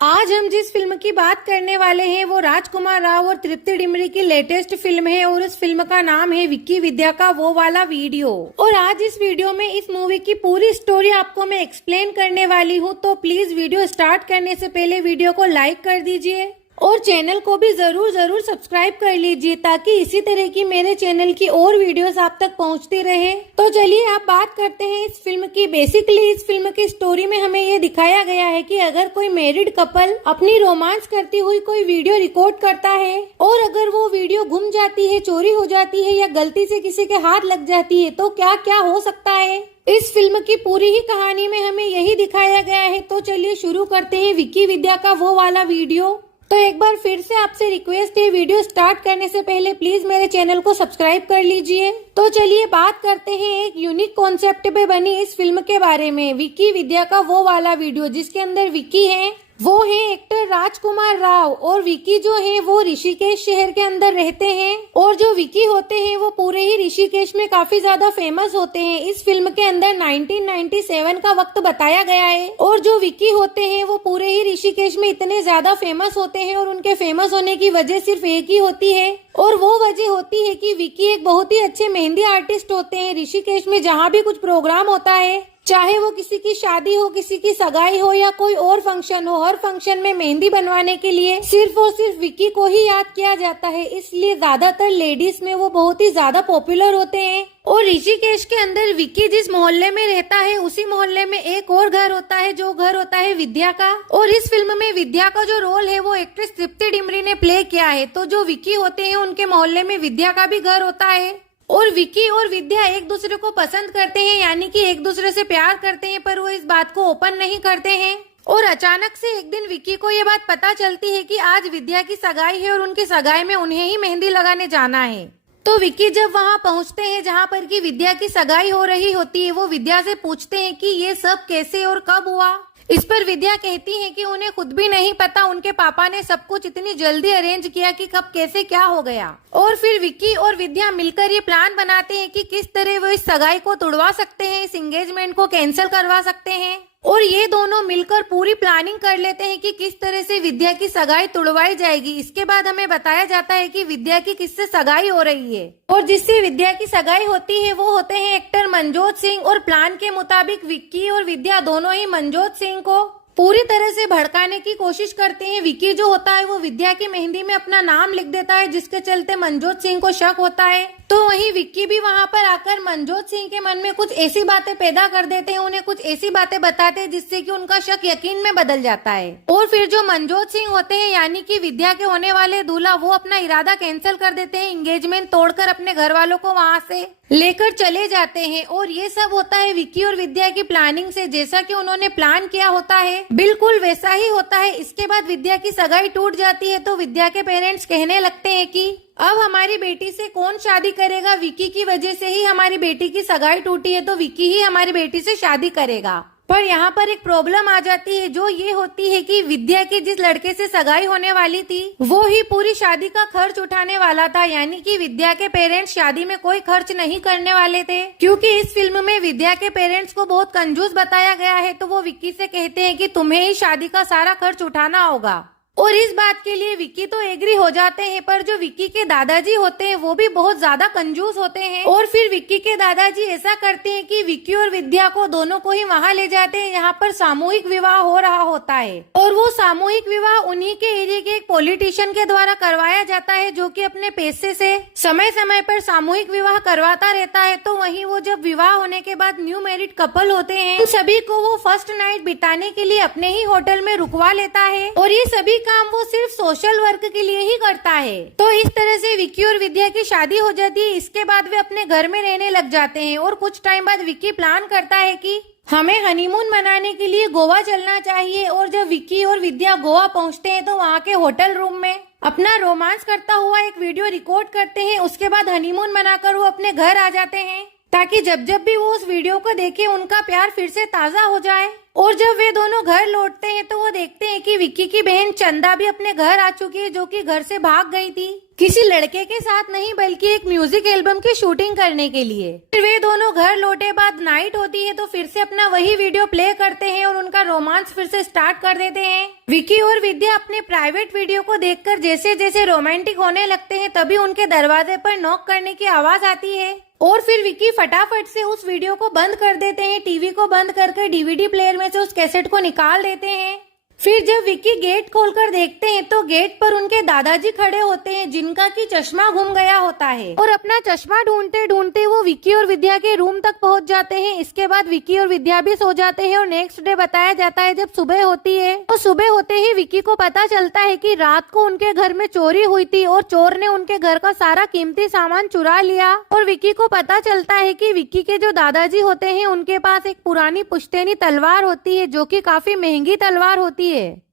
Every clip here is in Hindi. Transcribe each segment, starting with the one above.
आज हम जिस फिल्म की बात करने वाले हैं वो राजकुमार राव और तृप्ति डिमरी की लेटेस्ट फिल्म है और उस फिल्म का नाम है विक्की विद्या का वो वाला वीडियो। और आज इस वीडियो में इस मूवी की पूरी स्टोरी आपको मैं एक्सप्लेन करने वाली हूँ, तो प्लीज वीडियो स्टार्ट करने से पहले वीडियो को लाइक कर दीजिए और चैनल को भी जरूर सब्सक्राइब कर लीजिए ताकि इसी तरह की मेरे चैनल की और वीडियोस आप तक पहुंचती रहे। तो चलिए आप बात करते हैं इस फिल्म की। बेसिकली इस फिल्म की स्टोरी में हमें ये दिखाया गया है कि अगर कोई मैरिड कपल अपनी रोमांस करती हुई कोई वीडियो रिकॉर्ड करता है और अगर वो वीडियो गुम जाती है, चोरी हो जाती है या गलती से किसी के हाथ लग जाती है तो क्या क्या हो सकता है। इस फिल्म की पूरी ही कहानी में हमें यही दिखाया गया है। तो चलिए शुरू करते हैं विक्की विद्या का वो वाला वीडियो। तो एक बार फिर से आपसे रिक्वेस्ट है, वीडियो स्टार्ट करने से पहले प्लीज मेरे चैनल को सब्सक्राइब कर लीजिए। तो चलिए बात करते हैं एक यूनिक कॉन्सेप्ट पे बनी इस फिल्म के बारे में, विक्की विद्या का वो वाला वीडियो, जिसके अंदर विक्की है वो है एक्टर राजकुमार राव और विक्की जो है वो ऋषिकेश शहर के अंदर रहते हैं। और जो विक्की होते हैं वो पूरे ही ऋषिकेश में काफी ज्यादा फेमस होते हैं। इस फिल्म के अंदर 1997 का वक्त बताया गया है और जो विक्की होते हैं वो पूरे ही ऋषिकेश में इतने ज्यादा फेमस होते हैं और उनके फेमस होने की वजह सिर्फ एक ही होती है और वो वजह होती है कि विक्की एक बहुत ही अच्छे मेहंदी आर्टिस्ट होते हैं। ऋषिकेश में जहाँ भी कुछ प्रोग्राम होता है, चाहे वो किसी की शादी हो, किसी की सगाई हो या कोई और फंक्शन हो, हर फंक्शन में मेहंदी बनवाने के लिए सिर्फ और सिर्फ विक्की को ही याद किया जाता है। इसलिए ज्यादातर लेडीज में वो बहुत ही ज्यादा पॉपुलर होते हैं। और ऋषिकेश के अंदर विक्की जिस मोहल्ले में रहता है उसी मोहल्ले में एक और घर होता है, जो घर होता है विद्या का। और इस फिल्म में विद्या का जो रोल है वो एक्ट्रेस तृप्ति डिमरी ने प्ले किया है। तो जो विक्की होते हैं उनके मोहल्ले में विद्या का भी घर होता है और विक्की और विद्या एक दूसरे को पसंद करते हैं, यानी कि एक दूसरे से प्यार करते हैं, पर वो इस बात को ओपन नहीं करते हैं। और अचानक से एक दिन विक्की को ये बात पता चलती है कि आज विद्या की सगाई है और उनकी सगाई में उन्हें ही मेहंदी लगाने जाना है। तो विक्की जब वहाँ पहुँचते हैं जहाँ पर कि विद्या की सगाई हो रही होती है, वो विद्या से पूछते हैं कि ये सब कैसे और कब हुआ। इस पर विद्या कहती है कि उन्हें खुद भी नहीं पता, उनके पापा ने सब कुछ इतनी जल्दी अरेंज किया कि कब कैसे क्या हो गया। और फिर विक्की और विद्या मिलकर ये प्लान बनाते हैं कि किस तरह वो इस सगाई को तोड़वा सकते हैं, इस एंगेजमेंट को कैंसिल करवा सकते हैं। और ये दोनों मिलकर पूरी प्लानिंग कर लेते हैं कि किस तरह से विद्या की सगाई तोड़वाई जाएगी। इसके बाद हमें बताया जाता है कि विद्या की किससे सगाई हो रही है और जिससे विद्या की सगाई होती है वो होते हैं एक्टर मनजोत सिंह। और प्लान के मुताबिक विक्की और विद्या दोनों ही मनजोत सिंह को पूरी तरह से भड़काने की कोशिश करते हैं। विक्की जो होता है वो विद्या की मेहंदी में अपना नाम लिख देता है, जिसके चलते मनजोत सिंह को शक होता है। तो वहीं विक्की भी वहां पर आकर मनजोत सिंह के मन में कुछ ऐसी बातें पैदा कर देते हैं, उन्हें कुछ ऐसी बातें बताते हैं जिससे कि उनका शक यकीन में बदल जाता है। और फिर जो मनजोत सिंह होते हैं यानी कि विद्या के होने वाले दूल्हा, वो अपना इरादा कैंसिल कर देते हैं, एंगेजमेंट तोड़कर अपने घर वालों को वहाँ से लेकर चले जाते हैं। और ये सब होता है विक्की और विद्या की प्लानिंग से। जैसा कि उन्होंने प्लान किया होता है बिल्कुल वैसा ही होता है। इसके बाद विद्या की सगाई टूट जाती है तो विद्या के पेरेंट्स कहने लगते हैं कि अब हमारी बेटी से कौन शादी करेगा। विक्की की वजह से ही हमारी बेटी की सगाई टूटी है तो विक्की ही हमारी बेटी से शादी करेगा। पर यहाँ पर एक प्रॉब्लम आ जाती है, जो ये होती है कि विद्या की जिस लड़के से सगाई होने वाली थी वो ही पूरी शादी का खर्च उठाने वाला था, यानी कि विद्या के पेरेंट्स शादी में कोई खर्च नहीं करने वाले थे। क्योंकि इस फिल्म में विद्या के पेरेंट्स को बहुत कंजूस बताया गया है, तो वो विक्की से कहते हैं कि तुम्हें ही शादी का सारा खर्च उठाना होगा। और इस बात के लिए विक्की तो एग्री हो जाते हैं, पर जो विक्की के दादाजी होते हैं वो भी बहुत ज्यादा कंजूस होते हैं। और फिर विक्की के दादाजी ऐसा करते हैं कि विक्की और विद्या को दोनों को ही वहाँ ले जाते हैं, यहाँ पर सामूहिक विवाह हो रहा होता है। और वो सामूहिक विवाह उन्हीं के एरिया के एक पॉलिटिशियन के द्वारा करवाया जाता है, जो कि अपने पैसे से समय समय पर सामूहिक विवाह करवाता रहता है। तो वहीं वो जब विवाह होने के बाद न्यू मैरिड कपल होते हैं, सभी को वो फर्स्ट नाइट बिताने के लिए अपने ही होटल में रुकवा लेता है और ये सभी काम वो सिर्फ सोशल वर्क के लिए ही करता है। तो इस तरह से विक्की और विद्या की शादी हो जाती है। इसके बाद वे अपने घर में रहने लग जाते हैं और कुछ टाइम बाद विक्की प्लान करता है कि हमें हनीमून मनाने के लिए गोवा चलना चाहिए। और जब विक्की और विद्या गोवा पहुंचते हैं तो वहाँ के होटल रूम में अपना रोमांस करता हुआ एक वीडियो रिकॉर्ड करते हैं। उसके बाद हनीमून मनाकर वो अपने घर आ जाते हैं। ताकि जब जब भी वो उस वीडियो को देखे उनका प्यार फिर से ताजा हो जाए। और जब वे दोनों घर लौटते हैं तो वो देखते हैं कि विक्की की बहन चंदा भी अपने घर आ चुकी है, जो कि घर से भाग गई थी किसी लड़के के साथ नहीं बल्कि एक म्यूजिक एल्बम की शूटिंग करने के लिए। फिर वे दोनों घर लौटे बाद नाइट होती है तो फिर से अपना वही वीडियो प्ले करते हैं और उनका रोमांस फिर से स्टार्ट कर देते हैं। विक्की और विद्या अपने प्राइवेट वीडियो को देखकर जैसे जैसे रोमांटिक होने लगते हैं तभी उनके दरवाजे पर नॉक करने की आवाज आती है और फिर विक्की फटाफट से उस वीडियो को बंद कर देते हैं। टीवी को बंद करके डीवीडी प्लेयर में से उस कैसेट को निकाल देते हैं। फिर जब विक्की गेट खोलकर देखते हैं तो गेट पर उनके दादाजी खड़े होते हैं जिनका की चश्मा घूम गया होता है और अपना चश्मा ढूंढते ढूंढते वो विक्की और विद्या के रूम तक पहुंच जाते हैं। इसके बाद विक्की और विद्या भी सो जाते हैं और नेक्स्ट डे बताया जाता है जब सुबह होती है तो सुबह होते ही विक्की को पता चलता है कि रात को उनके घर में चोरी हुई थी और चोर ने उनके घर का सारा कीमती सामान चुरा लिया। और विक्की को पता चलता है कि विक्की के जो दादाजी होते हैं उनके पास एक पुरानी पुश्तैनी तलवार होती है जो कि काफी महंगी तलवार होती है।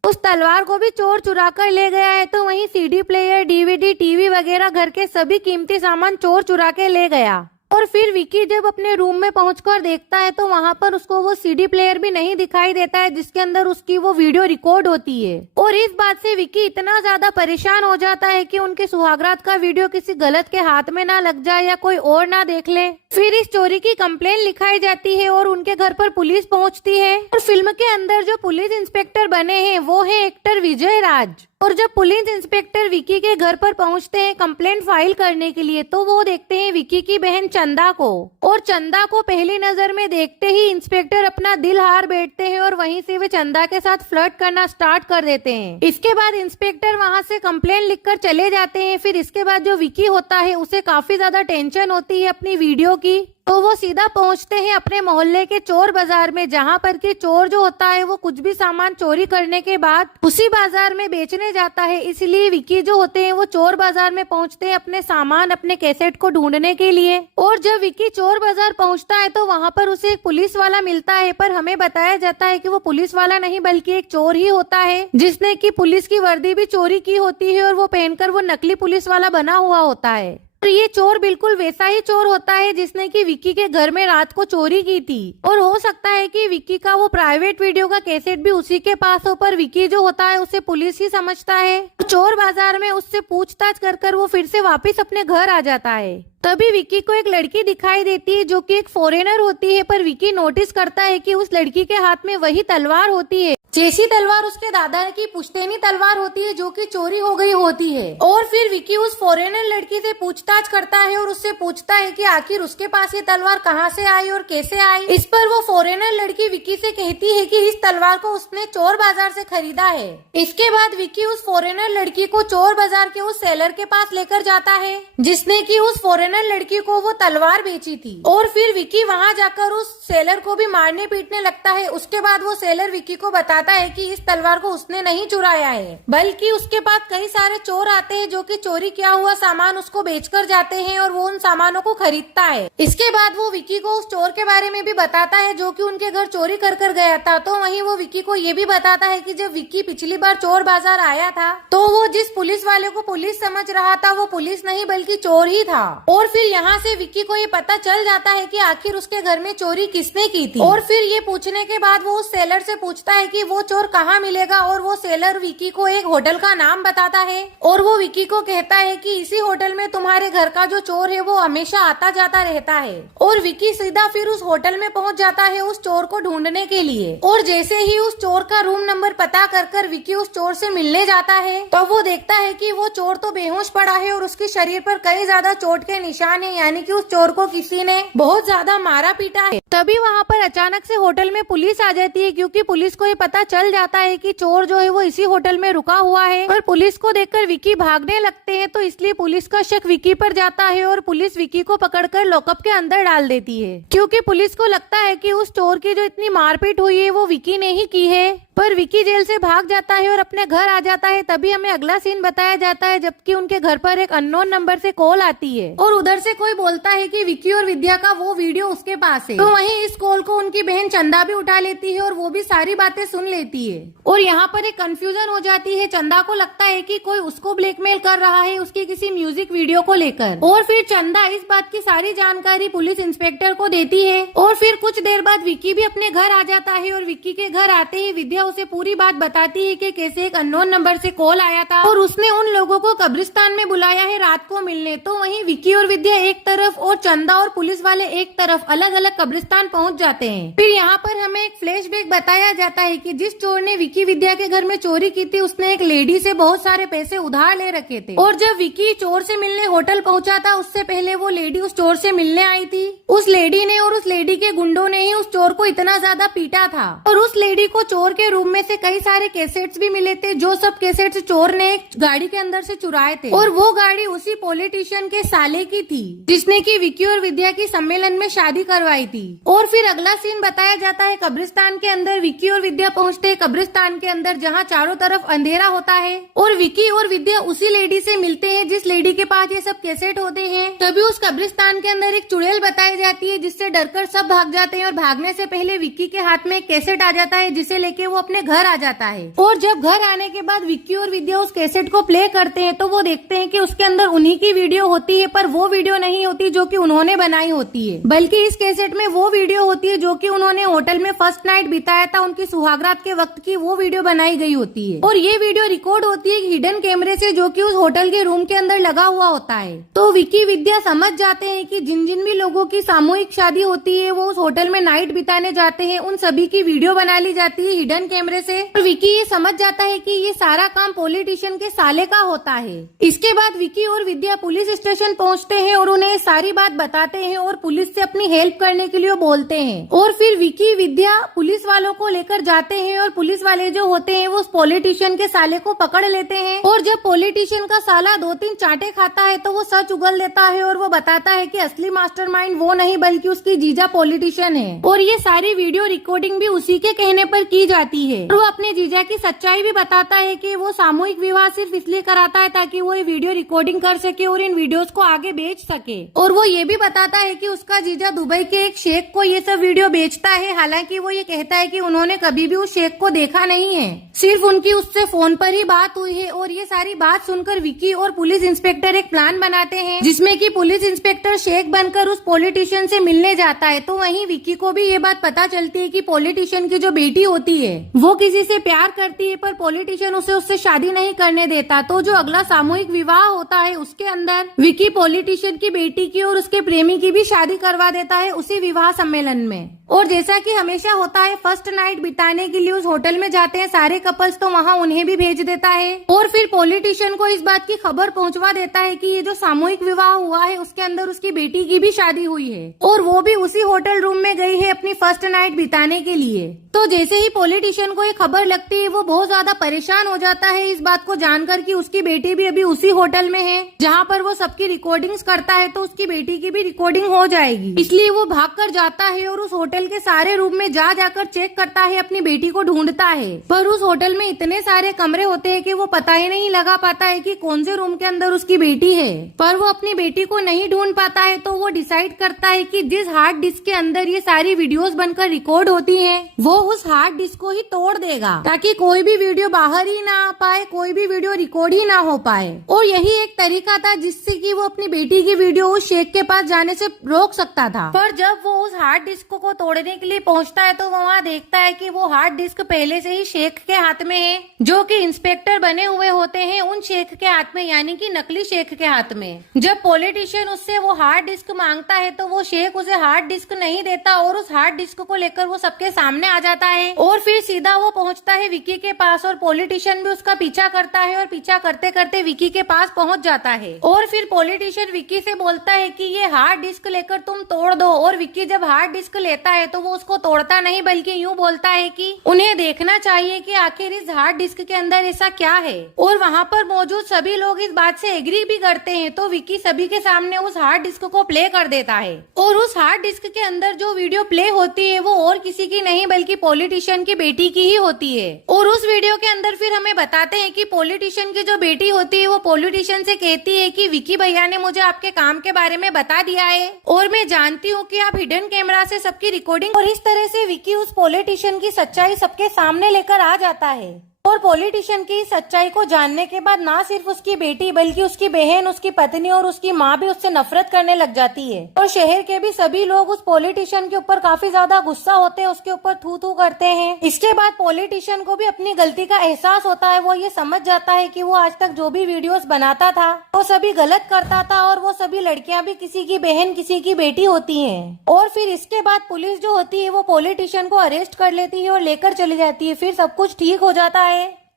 उस तलवार को भी चोर चुरा कर ले गया है। तो वहीं सीडी प्लेयर, डीवीडी, टीवी वगैरह घर के सभी कीमती सामान चोर चुरा के ले गया। और फिर विक्की जब अपने रूम में पहुंचकर देखता है तो वहां पर उसको वो सीडी प्लेयर भी नहीं दिखाई देता है जिसके अंदर उसकी वो वीडियो रिकॉर्ड होती है। और इस बात से विक्की इतना ज्यादा परेशान हो जाता है कि उनके सुहागरात का वीडियो किसी गलत के हाथ में ना लग जाए या कोई और ना देख ले। फिर इस चोरी की कंप्लेन लिखाई जाती है और उनके घर पर पुलिस पहुंचती है। और फिल्म के अंदर जो पुलिस इंस्पेक्टर बने हैं वो है एक्टर विजय राज। और जब पुलिस इंस्पेक्टर विक्की के घर पर पहुंचते हैं कंप्लेंट फाइल करने के लिए तो वो देखते हैं विक्की की बहन चंदा को। और चंदा को पहली नजर में देखते ही इंस्पेक्टर अपना दिल हार बैठते हैं और वहीं से वे चंदा के साथ फ्लर्ट करना स्टार्ट कर देते हैं। इसके बाद इंस्पेक्टर वहां से कंप्लेंट लिखकर चले जाते हैं। फिर इसके बाद जो विक्की होता है उसे काफी ज्यादा टेंशन होती है अपनी वीडियो की तो वो सीधा पहुंचते हैं अपने मोहल्ले के चोर बाजार में जहां पर कि चोर जो होता है वो कुछ भी सामान चोरी करने के बाद उसी बाजार में बेचने जाता है। इसलिए विक्की जो होते हैं वो चोर बाजार में पहुंचते हैं अपने सामान, अपने कैसेट को ढूंढने के लिए। और जब विक्की चोर बाजार पहुंचता है तो वहां पर उसे एक पुलिस वाला मिलता है, पर हमें बताया जाता है कि वो पुलिस वाला नहीं बल्कि एक चोर ही होता है जिसने की पुलिस की वर्दी भी चोरी की होती है और वो पहनकर वो नकली पुलिस वाला बना हुआ होता है। तो ये चोर बिल्कुल वैसा ही चोर होता है जिसने कि विक्की के घर में रात को चोरी की थी। और हो सकता है कि विक्की का वो प्राइवेट वीडियो का कैसेट भी उसी के पास हो, पर विक्की जो होता है उसे पुलिस ही समझता है। तो चोर बाजार में उससे पूछताछ कर वो फिर से वापस अपने घर आ जाता है। तभी विक्की को एक लड़की दिखाई देती है जो कि एक फॉरेनर होती है, पर विक्की नोटिस करता है कि उस लड़की के हाथ में वही तलवार होती है जैसी तलवार उसके दादा की पुश्तैनी तलवार होती है जो कि चोरी हो गई होती है। और फिर विक्की उस फॉरेनर लड़की से पूछताछ करता है और उससे पूछता है कि आखिर उसके पास ये तलवार कहाँ से आई और कैसे आई। इस पर वो फॉरेनर लड़की विक्की से कहती है कि इस तलवार को उसने चोर बाजार से खरीदा है। इसके बाद विक्की उस फॉरेनर लड़की को चोर बाजार के उस सेलर के पास लेकर जाता है जिसने की उस फॉरेनर लड़की को वो तलवार बेची थी। और फिर विक्की वहाँ जाकर उस सेलर को भी मारने पीटने लगता है। उसके बाद वो सेलर विक्की को बताता है कि इस तलवार को उसने नहीं चुराया है बल्कि उसके पास कई सारे चोर आते हैं जो कि चोरी किया हुआ सामान उसको बेचकर जाते हैं और वो उन सामानों को खरीदता है। इसके बाद वो विक्की को उस चोर के बारे में भी बताता है जो कि उनके घर चोरी कर गया था। तो वहीं वो विक्की को ये भी बताता है कि जब विक्की पिछली बार चोर बाजार आया था तो वो जिस पुलिस वाले को पुलिस समझ रहा था वो पुलिस नहीं बल्कि चोर ही था। और फिर यहाँ से विक्की को ये पता चल जाता है कि आखिर उसके घर में चोरी किसने की थी। और फिर ये पूछने के बाद वो उस सेलर से पूछता है कि वो चोर कहाँ मिलेगा। और वो सेलर विक्की को एक होटल का नाम बताता है और वो विक्की को कहता है कि इसी होटल में तुम्हारे घर का जो चोर है वो हमेशा आता जाता रहता है। और विक्की सीधा फिर उस होटल में पहुंच जाता है उस चोर को ढूंढने के लिए। और जैसे ही उस चोर का रूम नंबर पता कर विक्की उस चोर से मिलने जाता है तो वो देखता है कि वो चोर तो बेहोश पड़ा है और उसके शरीर पर कई ज्यादा चोट के निशान है, यानी कि उस चोर को किसी ने बहुत ज्यादा मारा पीटा है। तभी वहाँ पर अचानक से होटल में पुलिस आ जाती है क्योंकि पुलिस को ये पता चल जाता है कि चोर जो है वो इसी होटल में रुका हुआ है। और पुलिस को देखकर विक्की भागने लगते हैं तो इसलिए पुलिस का शक विक्की पर जाता है और पुलिस विक्की को पकड़कर लॉकअप के अंदर डाल देती है क्योंकि पुलिस को लगता है कि उस चोर की जो इतनी मारपीट हुई है वो विक्की ने ही की है। पर विक्की जेल से भाग जाता है और अपने घर आ जाता है। तभी हमें अगला सीन बताया जाता है जबकि उनके घर पर एक अननोन नंबर से कॉल आती है और उधर से कोई बोलता है कि विक्की और विद्या का वो वीडियो उसके पास है। तो वहीं इस कॉल को उनकी बहन चंदा भी उठा लेती है और वो भी सारी बातें सुन सुन लेती है और यहाँ पर एक कंफ्यूजन हो जाती है। चंदा को लगता है कि कोई उसको ब्लैकमेल कर रहा है उसकी किसी म्यूजिक वीडियो को लेकर, और फिर चंदा इस बात की सारी जानकारी पुलिस इंस्पेक्टर को देती है। और फिर कुछ देर बाद विक्की भी अपने घर आ जाता है और विक्की के घर आते ही विद्या उसे पूरी बात बताती है कि कैसे एक अननोन नंबर से कॉल आया था और उसने उन लोगों को कब्रिस्तान में बुलाया है रात को मिलने। तो वहीं विक्की और विद्या एक तरफ और चंदा और पुलिस वाले एक तरफ अलग अलग कब्रिस्तान पहुंच जाते हैं। फिर यहाँ पर हमें एक फ्लैशबैक बताया जाता है कि जिस चोर ने विक्की विद्या के घर में चोरी की थी उसने एक लेडी से बहुत सारे पैसे उधार ले रखे थे, और जब विक्की चोर से मिलने होटल पहुंचा था उससे पहले वो लेडी उस चोर से मिलने आई थी। उस लेडी ने और उस लेडी के गुंडों ने ही उस चोर को इतना ज्यादा पीटा था, और उस लेडी को चोर के रूम में से कई सारे कैसेट्स भी मिले थे, जो सब कैसेट्स चोर ने एक गाड़ी के अंदर से चुराए थे, और वो गाड़ी उसी पॉलिटिशियन के साले की थी जिसने की विक्की और विद्या की सम्मेलन में शादी करवाई थी। और फिर अगला सीन बताया जाता है कब्रिस्तान के अंदर। विक्की और विद्या पहुंचते हैं कब्रिस्तान के अंदर जहाँ चारों तरफ अंधेरा होता है, और विक्की और विद्या उसी लेडी से मिलते हैं जिस लेडी के पास ये सब कैसेट होते हैं। तभी उस कब्रिस्तान के अंदर एक चुड़ैल बताई जाती है जिससे डरकर सब भाग जाते हैं, और भागने से पहले विक्की के हाथ में एक कैसेट आ जाता है जिसे लेके वो अपने घर आ जाता है। और जब घर आने के बाद विक्की और विद्या उस कैसेट को प्ले करते हैं तो वो देखते हैं कि उसके अंदर उन्हीं की वीडियो होती है, पर वो वीडियो नहीं होती जो कि उन्होंने बनाई होती है, बल्कि इस कैसेट में वो वीडियो होती है जो कि उन्होंने होटल में फर्स्ट नाइट बिताया था उनकी सुहागरात के वक्त की, वो वीडियो बनाई गई होती है। और ये वीडियो रिकॉर्ड होती है हिडन कैमरे से जो कि उस होटल के रूम के अंदर लगा हुआ होता है। तो विक्की विद्या समझ जाते हैं कि जिन जिन भी लोगों की सामूहिक शादी होती है वो उस होटल में नाइट बिताने जाते हैं, उन सभी की वीडियो बना ली जाती है हिडन कैमरे से। और विक्की ये समझ जाता है कि ये सारा काम पॉलिटिशियन के साले का होता है। इसके बाद विक्की और विद्या पुलिस स्टेशन पहुंचते हैं और उन्हें सारी बात बताते हैं और पुलिस से अपनी हेल्प करने के लिए बोलते हैं। और फिर विक्की विद्या पुलिस वालों को लेकर जाते हैं और पुलिस वाले जो होते हैं वो उस पॉलिटिशियन के साले को पकड़ लेते हैं। और जब पॉलिटिशियन का साला 2-3 चांटे खाता है तो वो सच उगल देता है और वो बताता है कि असली मास्टरमाइंड वो नहीं बल्कि उसकी जीजा पॉलिटिशियन है, और ये सारी वीडियो रिकॉर्डिंग भी उसी के कहने पर की जाती है। और वो अपने जीजा की सच्चाई भी बताता है कि वो सामूहिक विवाह सिर्फ इसलिए कराता है ताकि वो ये वीडियो रिकॉर्डिंग कर सके और इन वीडियोस को आगे बेच सके। और वो ये भी बताता है कि उसका जीजा दुबई के एक शेख को ये सब वीडियो बेचता है, हालांकि वो ये कहता है कि उन्होंने कभी भी उस शेख को देखा नहीं है, सिर्फ उनकी उससे फोन पर ही बात हुई है। और ये सारी बात सुनकर विक्की और पुलिस इंस्पेक्टर एक प्लान बनाते हैं जिसमें कि पुलिस इंस्पेक्टर शेख बनकर उस पॉलिटिशियन से मिलने जाता है। तो वहीं विक्की को भी ये बात पता चलती है कि पॉलिटिशियन की जो बेटी होती है वो किसी से प्यार करती है, पर पॉलिटिशियन उससे शादी नहीं करने देता। तो जो अगला सामूहिक विवाह होता है उसके अंदर विक्की पॉलिटिशियन की बेटी की और उसके प्रेमी की भी शादी करवा देता है उसी विवाह सम्मेलन में। और जैसा कि हमेशा होता है फर्स्ट नाइट बिताने के लिए उस होटल में जाते हैं सारे कपल्स, तो वहाँ उन्हें भी भेज देता है। और फिर पॉलिटिशियन को इस बात की खबर पहुंचवा देता है कि ये जो सामूहिक विवाह हुआ है उसके अंदर उसकी बेटी की भी शादी हुई है और वो भी उसी होटल रूम में गई है अपनी फर्स्ट नाइट बिताने के लिए। तो जैसे ही पॉलिटिशियन को ये खबर लगती है वो बहुत ज्यादा परेशान हो जाता है इस बात को जानकर कि उसकी बेटी भी अभी उसी होटल में है जहाँ पर वो सबकी रिकॉर्डिंग्स करता है, तो उसकी बेटी की भी रिकॉर्डिंग हो जाएगी। इसलिए वो भाग कर जाता है और उस होटल के सारे रूम में जाकर चेक करता है, अपनी बेटी को ढूंढता है। पर उस होटल में इतने सारे कमरे होते हैं कि वो पता ही नहीं लगा पाता है कि कौन से रूम के अंदर उसकी बेटी है। पर वो अपनी बेटी को नहीं ढूंढ पाता है, तो वो डिसाइड करता है कि जिस हार्ड डिस्क के अंदर ये सारी वीडियोस बनकर रिकॉर्ड होती हैं, वो उस हार्ड डिस्क को ही तोड़ देगा ताकि कोई भी वीडियो बाहर ही ना आ पाए, कोई भी वीडियो रिकॉर्ड ही ना हो पाए। और यही एक तरीका था जिससे कि वो अपनी बेटी की वीडियो उस शेख के पास जाने से रोक सकता था। पर जब वो उस हार्ड डिस्क को तोड़ने के लिए पहुंचता है तो वो वहाँ देखता है कि वो हार्ड डिस्क पहले से ही शेख के हाथ में है, जो कि इंस्पेक्टर बने हुए होते हैं उन शेख के हाथ में, यानी कि नकली शेख के हाथ में। जब पॉलिटिशियन उससे वो हार्ड डिस्क मांगता है तो वो शेख उसे हार्ड डिस्क नहीं देता और उस हार्ड डिस्क को लेकर वो सबके सामने आ जाता है और फिर सीधा वो पहुंचता है विक्की के पास और पॉलिटिशियन भी उसका पीछा करता है और पीछा करते करते विक्की के पास पहुंच जाता है। और फिर पॉलिटिशियन विक्की से बोलता है कि ये हार्ड डिस्क लेकर तुम तोड़ दो। और विक्की जब हार्ड डिस्क लेता है तो वो उसको तोड़ता नहीं बल्कि यूं बोलता है कि उन्हें देखना चाहिए कि आखिर इस हार्ड डिस्क के अंदर ऐसा क्या है। और वहाँ पर मौजूद सभी लोग इस बात से एग्री भी करते हैं, तो विक्की सभी के सामने उस हार्ड डिस्क को प्ले कर देता है। और उस हार्ड डिस्क के अंदर जो वीडियो प्ले होती है वो और किसी की नहीं बल्कि पॉलिटिशियन की बेटी की ही होती है। और उस वीडियो के अंदर फिर हमें बताते हैं कि पॉलिटिशियन की जो बेटी होती है वो पॉलिटिशियन से कहती है कि विकी भैया ने मुझे आपके काम के बारे में बता दिया है और मैं जानती हूँ कि आप हिडन कैमरा से सबकी रिकॉर्डिंग, और इस तरह से विकी उस पॉलिटिशियन की सच्चाई सबके सामने लेकर आ जाता है। और पॉलिटिशियन की सच्चाई को जानने के बाद ना सिर्फ उसकी बेटी बल्कि उसकी बहन, उसकी पत्नी और उसकी माँ भी उससे नफरत करने लग जाती है। और शहर के भी सभी लोग उस पॉलिटिशियन के ऊपर काफी ज्यादा गुस्सा होते हैं, उसके ऊपर थू थू करते हैं। इसके बाद पॉलिटिशियन को भी अपनी गलती का एहसास होता है। वो ये समझ जाता है कि वो आज तक जो भी वीडियोस बनाता था वो सभी गलत करता था और वो सभी लड़कियां भी किसी की बहन, किसी की बेटी होती हैं। और फिर इसके बाद पुलिस जो होती है वो पॉलिटिशियन को अरेस्ट कर लेती है और लेकर चली जाती है। फिर सब कुछ ठीक हो जाता है।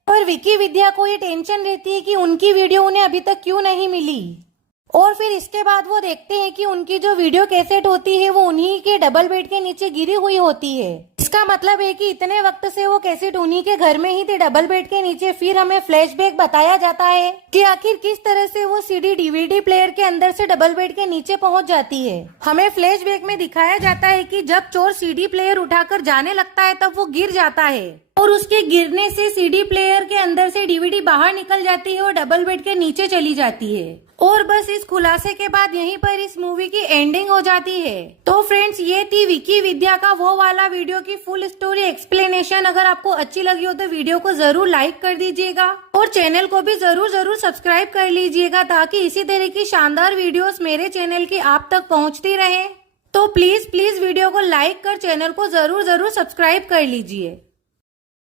पर विकी विद्या को ये टेंशन रहती है कि उनकी वीडियो उन्हें अभी तक क्यों नहीं मिली। और फिर इसके बाद वो देखते हैं कि उनकी जो वीडियो कैसेट होती है वो उन्हीं के डबल बेड के नीचे गिरी हुई होती है। इसका मतलब है कि इतने वक्त से वो कैसेट उन्हीं के घर में ही थे, डबल बेड के नीचे। फिर हमें फ्लैशबैक बताया जाता है कि आखिर किस तरह से वो सीडी डीवीडी प्लेयर के अंदर से डबल बेड के नीचे पहुंच जाती है। हमें फ्लैशबैक में दिखाया जाता है कि जब चोर सीडी प्लेयर उठाकर जाने लगता है तब वो गिर जाता है और उसके गिरने से सीडी प्लेयर के अंदर से डीवीडी बाहर निकल जाती है और डबल बेड के नीचे चली जाती है। और बस इस खुलासे के बाद यहीं पर इस मूवी की एंडिंग हो जाती है। तो फ्रेंड्स, ये थी विकी विद्या का वो वाला वीडियो की फुल स्टोरी एक्सप्लेनेशन। अगर आपको अच्छी लगी हो तो वीडियो को जरूर लाइक कर दीजिएगा और चैनल को भी जरूर सब्सक्राइब कर लीजिएगा ताकि इसी तरह की शानदार वीडियोस मेरे चैनल की आप तक पहुंचती रहे। तो प्लीज वीडियो को लाइक कर चैनल को जरूर सब्सक्राइब कर लीजिए।